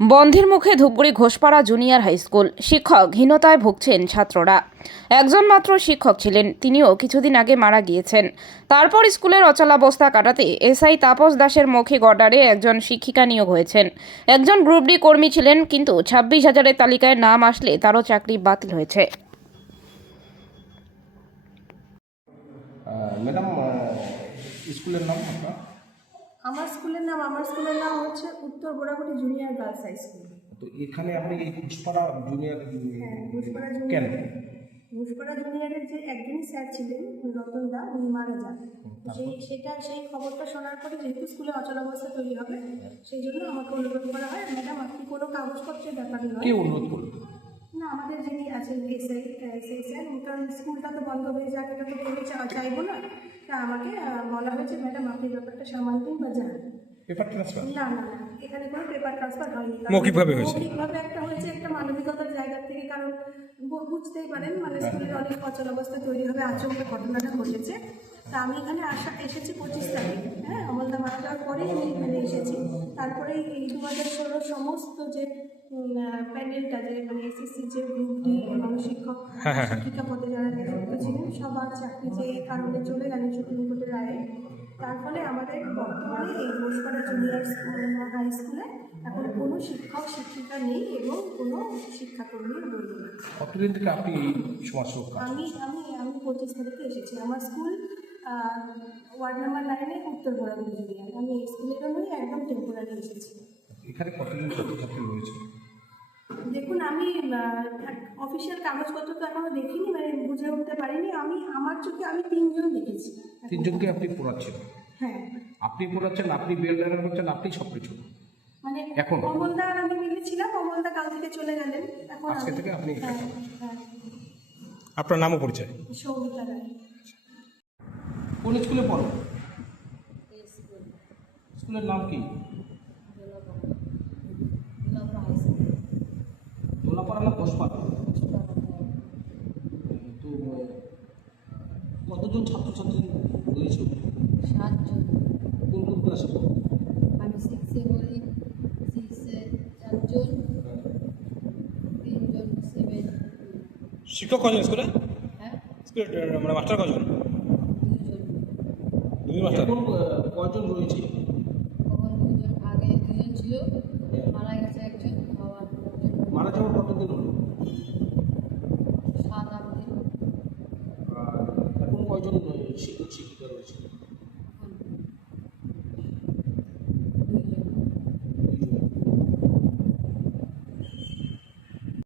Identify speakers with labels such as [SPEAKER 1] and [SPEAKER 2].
[SPEAKER 1] বন্ধের মুখে Dhupguri Ghoshpara junior high school. শিক্ষক হীনতায় ভুগছেন ছাত্ররা। একজন মাত্র শিক্ষক ছিলেন, তিনিও কিছুদিন আগে মারা গিয়েছেন। তারপর স্কুলের অচলাবস্থা কাটাতে এসআই তাপস দাসের মুখে অর্ডারে একজন শিক্ষিকা নিয়োগ হয়েছেন। একজন গ্রুপ ডি কর্মী ছিলেন, কিন্তু ছাব্বিশ হাজারের তালিকায় নাম আসলে তারও চাকরি বাতিল হয়েছে।
[SPEAKER 2] ম্যাডাম স্কুলের নাম আপনার?
[SPEAKER 3] আমার স্কুলের নাম আমার স্কুলের নাম হচ্ছে Uttar Goraguri junior girls high school
[SPEAKER 2] তো এখানে আপনি এই পুষ্পাড়া জুনিয়র
[SPEAKER 3] হ্যাঁ ঘুষপাড়া
[SPEAKER 2] কেন?
[SPEAKER 3] জুনিয়র ঘুষপাড়া জুনিয়রের যে একজনই স্যার ছিলেন রতন দা উনি মারা যান। সেই সেটা সেই খবরটা শোনার পরে যেহেতু স্কুলে অচলাবস্থা তৈরি হবে সেই জন্য আমাকে অনুরোধ করা হয় ম্যাডাম আপনি কোনো কাগজপত্রের ব্যাপারে নয়।
[SPEAKER 2] কে অনুরোধ করল?
[SPEAKER 3] আমাদের যিনি আছেন এসআই এসআই স্যার কারণ স্কুলটা তো বন্ধ হয়ে যাক এটা তো কেউ চাইব না। তা আমাকে বলা হয়েছে ম্যাডাম আপনি ব্যাপারটা সামাল দিন বা যান।
[SPEAKER 2] পেপার ট্রান্সফার
[SPEAKER 3] না না এখানে কোনো পেপার ট্রান্সফার হয়নি।
[SPEAKER 4] মৌখিকভাবে হয়েছে।
[SPEAKER 3] মৌখিকভাবে একটা হয়েছে একটা মানবিকতার জায়গা থেকে কারণ বুঝতেই পারেন মানে স্কুলের অনেক অচল অবস্থা তৈরি হবে আচমকা ঘটনাটা ঘটেছে। তা আমি এখানে আসা এসেছি পঁচিশ তারিখ হ্যাঁ অমলদা মারা যাওয়ার পরেই আমি এখানে এসেছি। তারপরে এই দু হাজার সমস্ত যে প্যানেলটা যে মানে এসএসসি যে গ্রুপ ডি এবং শিক্ষক শিক্ষিকা পদে যারা নিযুক্ত ছিলেন সবার চাকরি যে এই কারণে চলে গেলেন সুপ্রিম কোর্টের রায়ে। তার ফলে আমাদের বর্তমানে এই ঘোষপাড়া জুনিয়র স্কুল হাই স্কুলে এখন কোনো শিক্ষক শিক্ষিকা নেই এবং কোনো শিক্ষাকর্মী রইল না।
[SPEAKER 2] কতদিন থেকে আপনি সমাজ
[SPEAKER 3] আমি আমি আমি পঁচিশ তারিখে এসেছি। আমার স্কুল ওয়ার্ড নাম্বার নাইনে উত্তর জুনিয়র আমি এই স্কুলের জন্যই একদম টেম্পোরারি এসেছি।
[SPEAKER 2] কতজন ছাত্রছাত্রী রয়েছে?
[SPEAKER 3] দেখুন আমি অফিসিয়াল কাগজপত্র তো এখনও দেখিনি মানে বুঝে উঠতে পারিনি। আমি আমার চোখে আমি তিনজন দেখেছি।
[SPEAKER 2] তিনজনকে আপনি পড়াচ্ছেন?
[SPEAKER 3] হ্যাঁ।
[SPEAKER 2] আপনি পড়াচ্ছেন আপনি বেল ডায়ার করছেন আপনি সব কিছু
[SPEAKER 3] মানে
[SPEAKER 2] এখন?
[SPEAKER 3] অমলদা আর আমি মিলেছিলাম অমলদা কাল থেকে চলে গেলেন। এখন
[SPEAKER 2] আজকে থেকে আপনি
[SPEAKER 3] হ্যাঁ হ্যাঁ।
[SPEAKER 4] আপনার নামও পরিচয়?
[SPEAKER 3] সৌমিতা রায়।
[SPEAKER 2] কোন স্কুলে পড়ো? স্কুলের নাম কি? দোলাপাড়া না ঘোষপাড়া তো কতজন ছাত্রছাত্রী রয়েছে?
[SPEAKER 5] সাতজন।
[SPEAKER 2] কোন কোন ক্লাসে
[SPEAKER 5] আমি সিক্সে পড়ি সিক্সে চারজন তিনজন সেভেন
[SPEAKER 4] শিক্ষক কজন স্কুলে?
[SPEAKER 5] হ্যাঁ?
[SPEAKER 4] স্কুলে মানে মাস্টার কজন?
[SPEAKER 5] দুজন
[SPEAKER 4] দুই মাস্টার
[SPEAKER 2] কজন রয়েছে?
[SPEAKER 5] আগে দুজন ছিল 几个都行